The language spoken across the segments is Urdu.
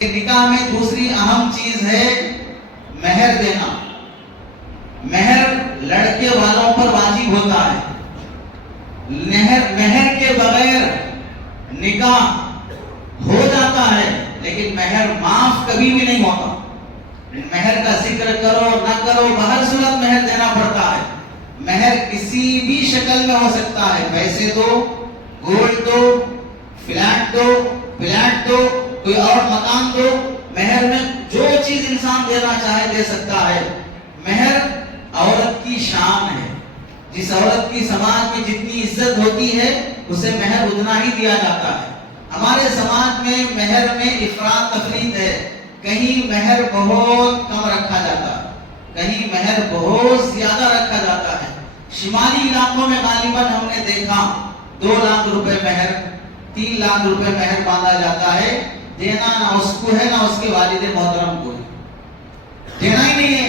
نکاح میں دوسری اہم چیز ہے مہر دینا. مہر لڑکے والوں پر واجب ہوتا ہے. مہر کے بغیر نکاح ہو جاتا ہے لیکن مہر معاف کبھی بھی نہیں ہوتا. مہر کا ذکر کرو نہ کرو بہر صورت مہر دینا پڑتا ہے. مہر کسی بھی شکل میں ہو سکتا ہے. پیسے دو, گولڈ دو, فلیٹ دو, کوئی اور مکان دو. مہر میں جو چیز انسان دینا چاہے دے سکتا ہے. مہر عورت کی شان ہے. جس عورت کی سماج میں جتنی عزت ہوتی ہے اسے مہر اتنا ہی دیا جاتا ہے. ہمارے سماج میں مہر میں افراط تفریط ہے. کہیں مہر بہت کم رکھا جاتا ہے, کہیں مہر بہت زیادہ رکھا جاتا ہے. شمالی علاقوں میں غالباً ہم نے دیکھا 2 لاکھ روپے مہر, 3 لاکھ روپے مہر باندھا جاتا ہے. دینا نہ اس کو ہے نہ اس کے والد محترم کو ہے. دینا ہی نہیں ہے.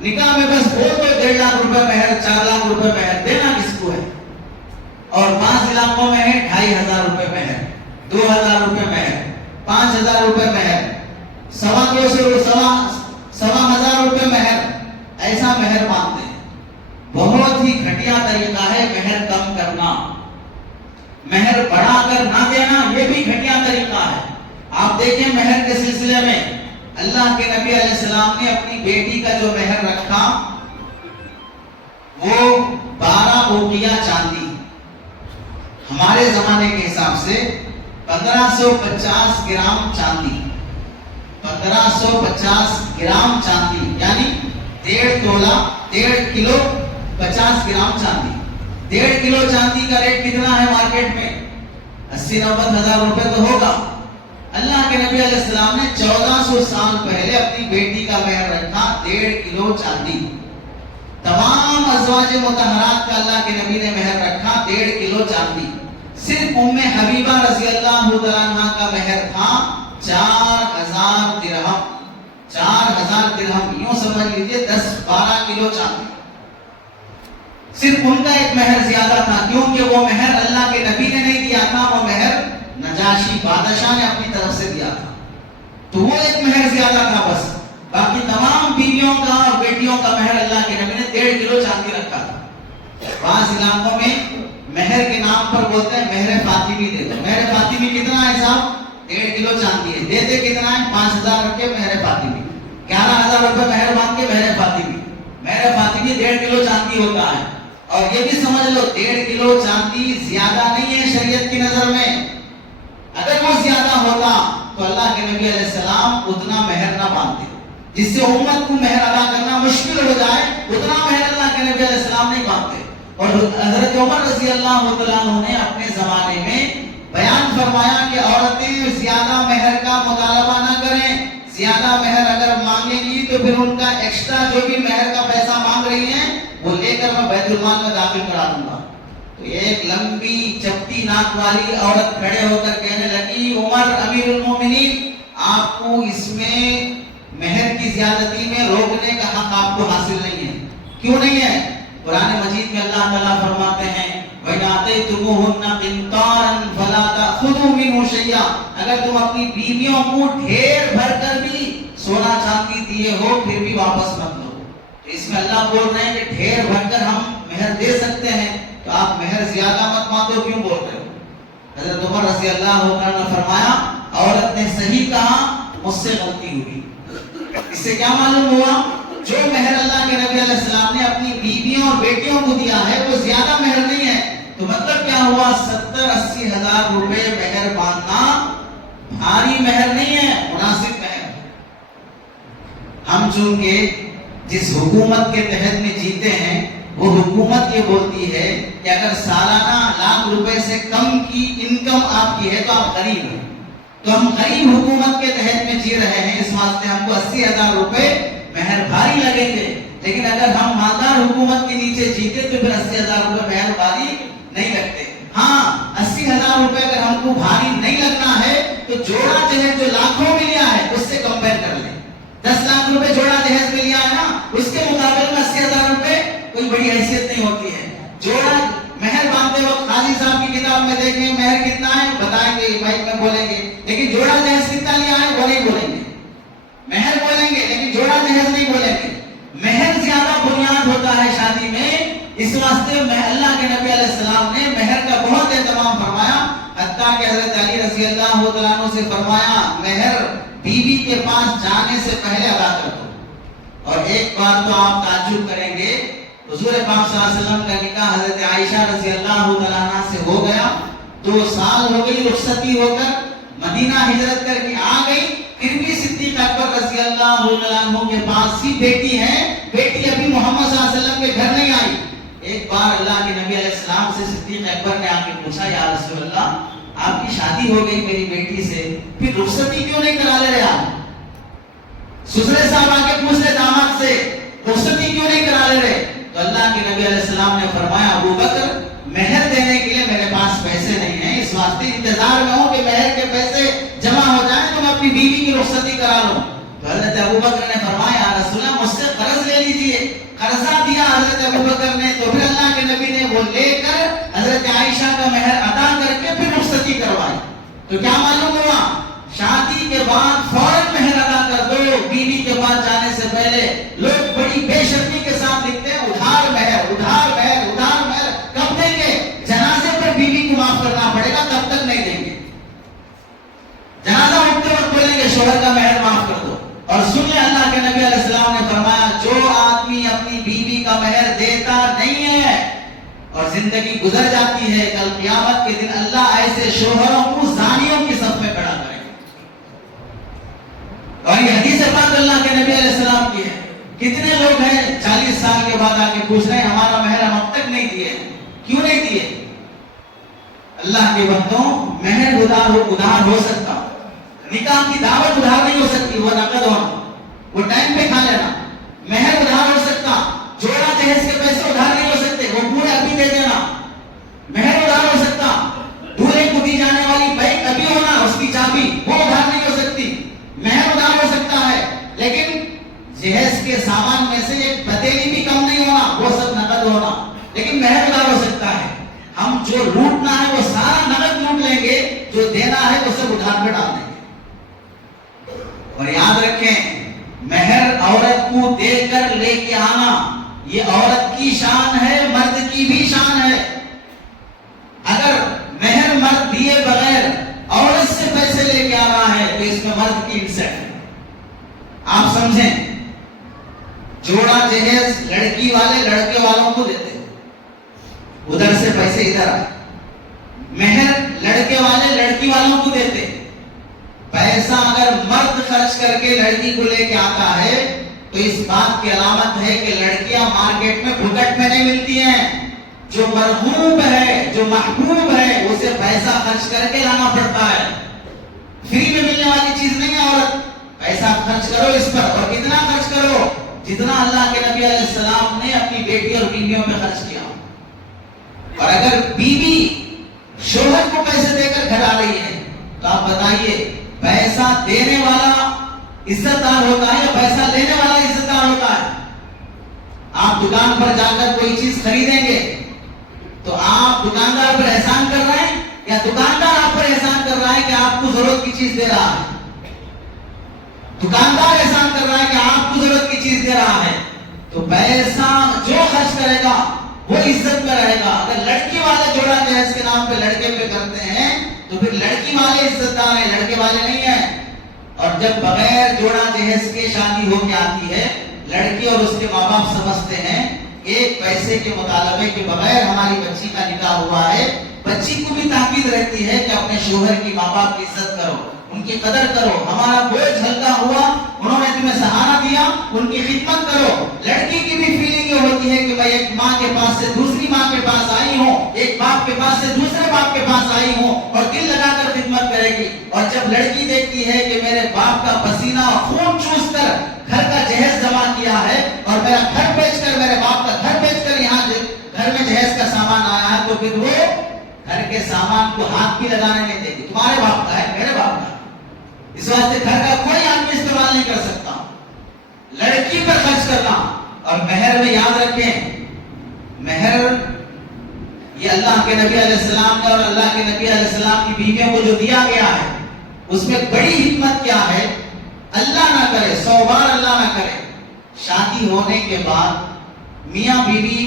نکاح میں بس بول دو 1.5 لاکھ روپے مہر, 4 لاکھ روپے مہر, دینا کس کو ہے. اور 5 علاقوں میں ہے 2,500 روپے مہر, 2,000 روپے مہر, 5,000 روپے مہر, 2,200 روپے مہر. ایسا مہر مانتے ہیں. بہت ہی گھٹیا طریقہ ہے مہر کم کرنا. مہر بڑھا کر نہ دینا یہ بھی گھٹیا طریقہ ہے. آپ دیکھیں مہر کے سلسلے میں اللہ کے نبی علیہ السلام نے اپنی بیٹی کا جو مہر رکھا وہ 12 اوقیہ چاندی, ہمارے زمانے کے حساب سے 1550 گرام چاندی, 1550 گرام چاندی یعنی 1.5 تولہ, 1.5 کلو 50 گرام چاندی. 1.5 کلو چاندی کا ریٹ کتنا ہے مارکیٹ میں؟ 80-90 ہزار روپے تو ہوگا. اللہ کے نبی علیہ السلام نے 1400 سال پہلے اپنی بیٹی کا مہر رکھا 1.5 کلو چاندی. تمام ازواج مطہرات کا اللہ کے نبی نے مہر رکھا 1.5 کلو چاندی. صرف ام حبیبہ رضی اللہ تعالیٰ عنہا کا مہر تھا 4,000 درہم. 4,000 درہم یوں سمجھ لیجئے 10-12 کلو چاندی. صرف ان کا ایک مہر زیادہ تھا کیونکہ وہ مہر اللہ کے نبی نے نہیں دیا تھا, وہ مہر نجاشی بادشاہ نے اپنی طرف سے دیا تھا. تو وہ ایک مہر زیادہ تھا بس. باقی تمام بیویوں کا اور بیٹیوں کا مہر اللہ کے نبی نے 1.5 کلو چاندی رکھا تھا. بعض علاقوں میں مہر کے نام پر بولتے ہیں مہر فاطمی دے دو. مہر فاطمی کتنا ہے صاحب؟ 1.5 کلو چاندی ہے. دیتے کتنا ہے؟ 5,000 رکھ کے مہر فاطمی, 11,000 روپے مہر مانگ کے مہر فاطمی. مہر فاطمی 1.5 کلو چاندی ہوتا ہے. اور یہ بھی سمجھ لو 1.5 کلو چاندی زیادہ نہیں ہے شریعت کی نظر میں. اگر وہ زیادہ ہوتا تو اللہ کے نبی علیہ السلام اتنا مہر نہ باندھتے. جس سے امت کو مہر ادا کرنا مشکل ہو جائے اتنا مہر اللہ کے نبی علیہ السلام نہیں باندھتے. اور حضرت عمر رضی اللہ تعالیٰ عنہ نے اپنے زمانے میں بیان فرمایا کہ عورتیں زیادہ مہر کا مطالبہ نہ کریں. زیادہ مہر اگر مانگیں گی تو پھر ان کا ایکسٹرا جو بھی مہر کا پیسہ مانگ رہی ہیں وہ لے کر میں بیت المال میں داخل کرا دوں گا. تو ایک لمبی چپٹی ناک والی عورت کھڑے ہو کر کہنے لگی عمر امیر المومنین آپ کو اس میں مہر کی زیادتی میں روکنے کا حق آپ کو حاصل نہیں ہے. کیوں نہیں ہے؟ قرآن مجید میں اللہ تعالیٰ فرماتے ہیں وَإِنْ آتَيْتُمُوهُنَّ قِنْطَارًا فَلَا تَأْخُذُوا مِنْهُ شَيْئًا. اگر تم اپنی بیویوں کو ڈھیر بھر کر بھی سونا چاندی دیے ہو پھر بھی واپس مت لو. اس میں اللہ بول رہے ہیں کہ ڈھیر بھر کر ہم مہر دے سکتے ہیں تو آپ مہر زیادہ مت مانگو, کیوں بول رہے ہو؟ حضرت عمر رضی اللہ عنہ نے فرمایا عورت نے صحیح کہا, مجھ سے غلطی ہوئی. اس سے کیا معلوم ہوا؟ جو مہر اللہ کے نبی علیہ السلام نے اپنی بیویوں اور بیٹیوں کو دیا ہے وہ زیادہ مہر نہیں ہے. تو مطلب کیا ہوا؟ 70-80 ہزار روپے مہر باندھنا بھاری مہر نہیں ہے, مناسب مہر. ہم چونکہ جس حکومت کے تحت میں جیتے ہیں وہ حکومت یہ بولتی ہے کہ اگر سالانہ 1 لاکھ روپے سے کم کی انکم آپ کی ہے تو آپ غریب ہیں. تو ہم غریب حکومت کے تحت میں جی رہے ہیں, اس واسطے ہم کو 80,000 روپے مہر بھاری لگیں گے. لیکن اگر ہم مالدار حکومت کے نیچے جیتے تو پھر 80,000 روپے مہر بھاری نہیں لگتے. ہاں 80,000 روپے اگر ہم کو بھاری نہیں لگنا ہے تو جوڑا جہیز جو لاکھوں میں لیا ہے اس سے کمپیر کر لیں. 10 لاکھ روپے جوڑا جہیز میں لیا ہے نا, اس کے مقابلے میں 80,000 روپے کوئی بڑی حیثیت نہیں ہوتی ہے. جوڑا مہر باندھتے وقت قاضی صاحب کی کتاب میں دیکھیں مہر کتنا ہے بتائیں گے, مائک میں بولیں گے, لیکن جوڑا جہیز کتنا لیا ہے وہ نہیں بولیں گے. اس واسطے میں اللہ کے نبی علیہ السلام نے مہر کا بہت اہتمام فرمایا، حتیٰ کہ حضرت علی رضی اللہ تعالیٰ عنہ سے فرمایا مہر بیوی کے پاس جانے سے پہلے ادا کر دو۔ اور ایک بار تو آپ تعجب کریں گے، حضور پاک صلی اللہ علیہ وسلم کا نکاح حضرت عائشہ رضی اللہ تعالیٰ عنہ سے ہو گیا، 2 سال ہو گئی رخصتی ہو کر، مدینہ ہجرت کر کے آ گئی، پھر بھی صدیق اکبر رضی اللہ تعالیٰ عنہ کے پاس ہی بیٹی ہے، بیٹی ابھی محمد صلی اللہ علیہ وسلم کے گھر نہیں آئی۔ ایک بار اللہ کے نبی علیہ السلام سے صدیق اکبر نے آ کے پوچھا، یا رسول اللہ آپ کی شادی ہو گئی میری بیٹی سے، پھر رخصتی کیوں نہیں کرا لے رہے آپ؟ سسرے صاحب آ کے پوچھ رہے داماد سے رخصتی کیوں نہیں کرا لے رہے؟ تو اللہ کے نبی علیہ السلام نے فرمایا، ابو بکر مہر دینے کے لیے میرے پاس پیسے نہیں ہیں، اس واسطے انتظار میں ہوں کہ مہر کے پیسے جمع ہو جائیں تو میں اپنی بیوی کی رخصتی کرا لوں۔ تو حضرت ابو بکر نے فرمایا، یا رسول اللہ مجھ سے قرض لے لیجئے۔ قرضہ دیا حضرت ابو بکر نے، تو پھر اللہ کے نبی نے وہ لے کر حضرت عائشہ کا مہر ادا کر کے پھر رخصتی کروائی۔ تو کیا معلوم ہوا؟ شادی کے بعد فوراً مہر ادا کر دو، بیوی کے پاس جانے سے پہلے۔ لوگ بڑی بے شرمی کے ساتھ لکھتے ہیں ادھار مہر، ادھار مہر، ادھار مہر، کب دیں گے؟ جنازے پر بیوی کو معاف کرنا پڑے گا، تب تک نہیں دیں گے۔ جنازہ اٹھتے وقت بولیں گے شوہر کا مہر معاف کر دو۔ اور سن لیں اللہ کے نبی علیہ السلام نے فرمایا، جو آدمی اپنی بیوی کا مہر دیتا نہیں ہے اور زندگی گزر جاتی ہے، کل قیامت کے دن اللہ ایسے شوہروں کو زانیوں کی صف میں کھڑا کرے گا۔ اور یہ حدیث پاک اللہ کے نبی علیہ السلام کی ہے۔ کتنے لوگ ہیں 40 سال کے بعد آ کے پوچھ رہے ہیں ہمارا مہر ہم اب تک نہیں دیے، کیوں نہیں دیے؟ اللہ کے بندوں، مہر ادھار ہو سکتا، نکاح کی دعوت ادھار نہیں ہو سکتی، وہ نقد ہونا، وہ ٹائم پہ کھا لینا۔ مہر ادھار ہو سکتا، جوڑا جہیز کے پیسے ادھار نہیں ہو سکتے، وہ پورے ابھی دے دینا۔ مہر ادھار ہو سکتا، دولہے کو دی جانے والی بائک ابھی ہونا، اس کی چابی وہ ادھار نہیں ہو سکتی۔ مہر ادھار ہو سکتا ہے، لیکن جہیز کے سامان میں سے ایک پتیلی بھی کم نہیں ہونا، وہ سب نقد ہونا، لیکن مہر ادھار ہو سکتا ہے۔ ہم جو لوٹنا ہے وہ سارا نقد لوٹ لیں گے، جو دینا ہے وہ سب ادھار پہ ڈال دیں گے۔ اور یاد رکھیں، مہر عورت کو دے کر لے کے آنا یہ عورت کی شان ہے، مرد کی بھی شان ہے۔ اگر مہر مرد دیے بغیر عورت سے پیسے لے کے آ رہا ہے تو اس میں مرد کی انسلٹ ہے۔ آپ سمجھیں، جوڑا جہیز لڑکی والے لڑکے والوں کو دیتے، ادھر سے پیسے ادھر آئے۔ مہر لڑکے والے لڑکی والوں کو دیتے، پیسہ اگر مرد خرچ کر کے لڑکی کو لے کے آتا ہے تو اس بات کی علامت ہے کہ لڑکیاں مارکیٹ میں بھگٹ میں نہیں ملتی ہیں۔ جو مرغوب ہے، جو محبوب ہے، اسے پیسہ خرچ کر کے لانا پڑتا ہے۔ فری میں ملنے والی چیز نہیں ہے عورت، پیسہ خرچ کرو اس پر، اور کتنا خرچ کرو؟ جتنا اللہ کے نبی علیہ السلام نے اپنی بیٹی اور بیویوں پہ خرچ کیا۔ اور اگر بیوی شوہر کو پیسے دے کر گھر آ رہی ہے تو آپ بتائیے، پیسہ دینے والا عزت دار ہوتا ہے یا پیسہ لینے والا عزت دار ہوتا ہے؟ آپ دکان پر جا کر کوئی چیز خریدیں گے تو آپ دکاندار پر احسان کر رہے ہیں یا دکاندار آپ پر احسان کر رہا ہے کہ آپ کو ضرورت کی چیز دے رہا ہے؟ دکاندار احسان کر رہا ہے کہ آپ کو ضرورت کی چیز دے رہا ہے۔ تو پیسہ جو خرچ کرے گا وہ عزت میں رہے گا۔ اگر لڑکی والے جوڑا جہیز کے نام پہ لڑکے پہ کرتے ہیں تو پھر لڑکی والے عزت دار ہیں، لڑکے والے نہیں ہیں۔ اور جب بغیر جوڑا جہیز کے شادی ہو کے آتی ہے، لڑکی اور اس کے ماں باپ سمجھتے ہیں ایک پیسے کے مطالبے کے بغیر ہماری بچی کا نکاح ہوا ہے۔ بچی کو بھی تاکید رہتی ہے کہ اپنے شوہر کی ماں باپ کی عزت کرو، ان کی قدر کرو، ہمارا بوجھ ہلکا ہوا، انہوں نے تمہیں سہارا دیا، ان کی خدمت کرو۔ لڑکی کی بھی فیلنگ یہ ہوتی ہے کہ میں ایک ماں کے پاس سے دوسری ماں کے پاس آئی ہوں، ایک باپ کے پاس سے دوسرے باپ کے پاس آئی ہوں، اور دل لگا کر خدمت کرے گی۔ اور جب لڑکی دیکھتی ہے کہ میرے باپ کا پسینہ خون چوس کر گھر کا جہیز جمع کیا ہے اور میرا گھر بیچ کر، میرے باپ کا گھر بیچ کر یہاں گھر میں جہیز کا سامان آیا ہے، تو پھر وہ گھر کے سامان کو ہاتھ بھی لگانے نہیں دے گی۔ تمہارے باپ کا ہے، میرے باپ کا ہے، اس واسطے گھر کا کوئی آدمی استعمال نہیں کر سکتا۔ لڑکی پر خرچ کرنا۔ اور مہر میں یاد رکھیں، مہر یہ اللہ کے نبی علیہ السلام نے اور اللہ کے نبی علیہ السلام کی بیویوں کو جو دیا گیا ہے، اس میں بڑی حکمت کیا ہے؟ اللہ نہ کرے، 100 بار اللہ نہ کرے، شادی ہونے کے بعد میاں بیوی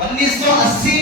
1980